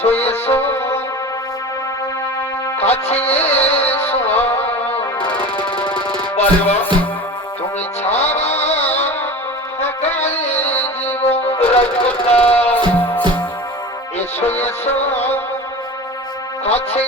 এসো এসো কাছে এসো। বারে তুমি ছাড়া একাই জীবন। রাজকন্যা। এসো এসো কাছে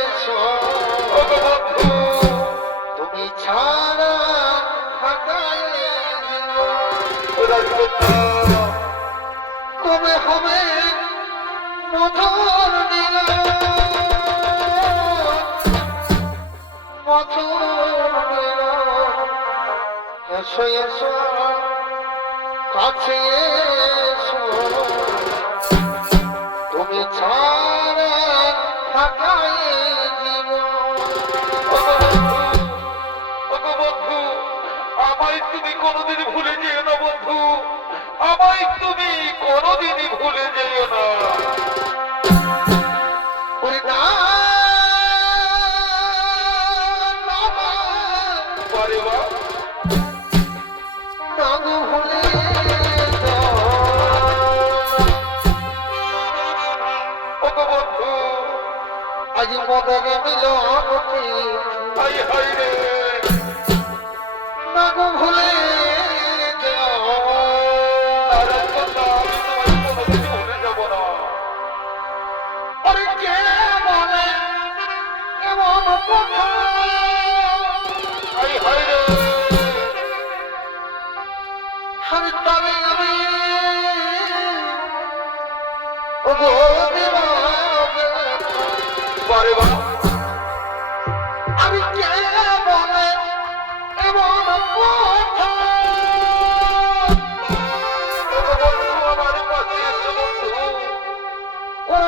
এসো। তুমি ছাড়া একাই জীবন। রাজকন্যা। কবে হবে মধুর বন্ধু, আমায় তুমি কোনোদিন ভুলে যেও না বন্ধু। আমায় তুমি কোনোদিনই ভুলে যেও না। মদন মিলনতি হাই হাই রে।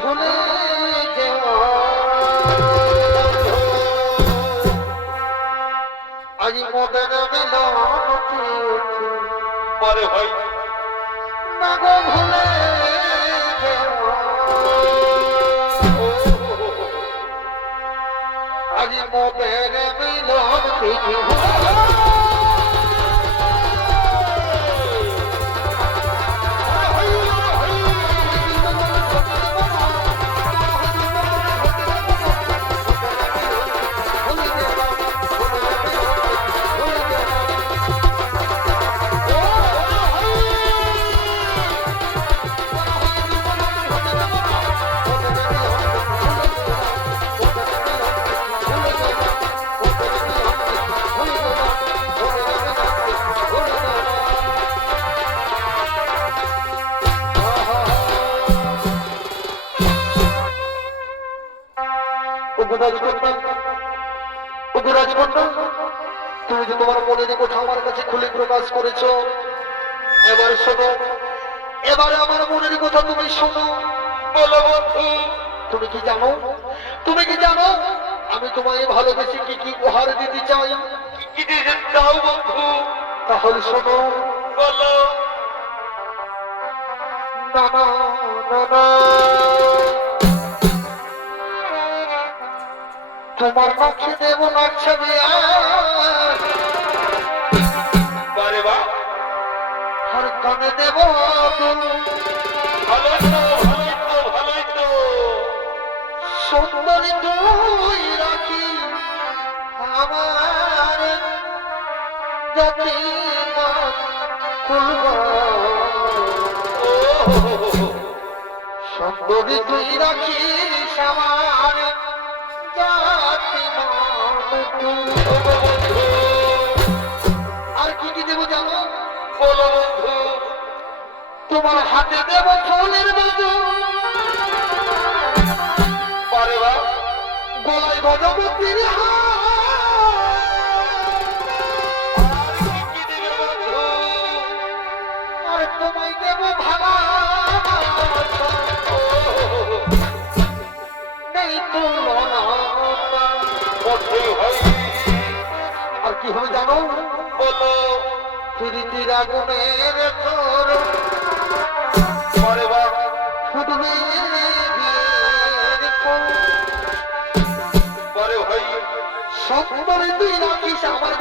ভুলে যেও। আজ মদন মিলনতি বারে ভাই না গো ভুলে যেও। ও হো হো মিলনতি উপরাজকন্যা উপরাজকন্যা তুমি যে তোমার মনের কথা আমার কাছে খুলে প্রকাশ করেছ এবার শোনো। এবারে আমার মনের কথা তুমি শোনো। বলো বন্ধু তুমি কি জানো? তুমি কি জানো? আমি তোমায় ভালোবেসে কি কি উপহার দিতে চাই? কি দিতে চাও বন্ধু? তাহলে শোনো। বলো। না না না। না তোমার নাচে দেব নাচে বারে বা আর কানে দেব ভালোই তো ভালোই তো ভালোই তো সুন্দরী তুই রাখি আমার জাতি খুলব। সুন্দরী তুই আমার আর কি কি দেবো জানো? বলো বন্ধু তোমার হাতে দেব ফলের বা গলায় গজপতির কি হবে জানো? বলো, প্রীতির আগুনের তোর পরে বাপ ফুটবে বিয়ের ফুল। পরে তুই রাখিস আমার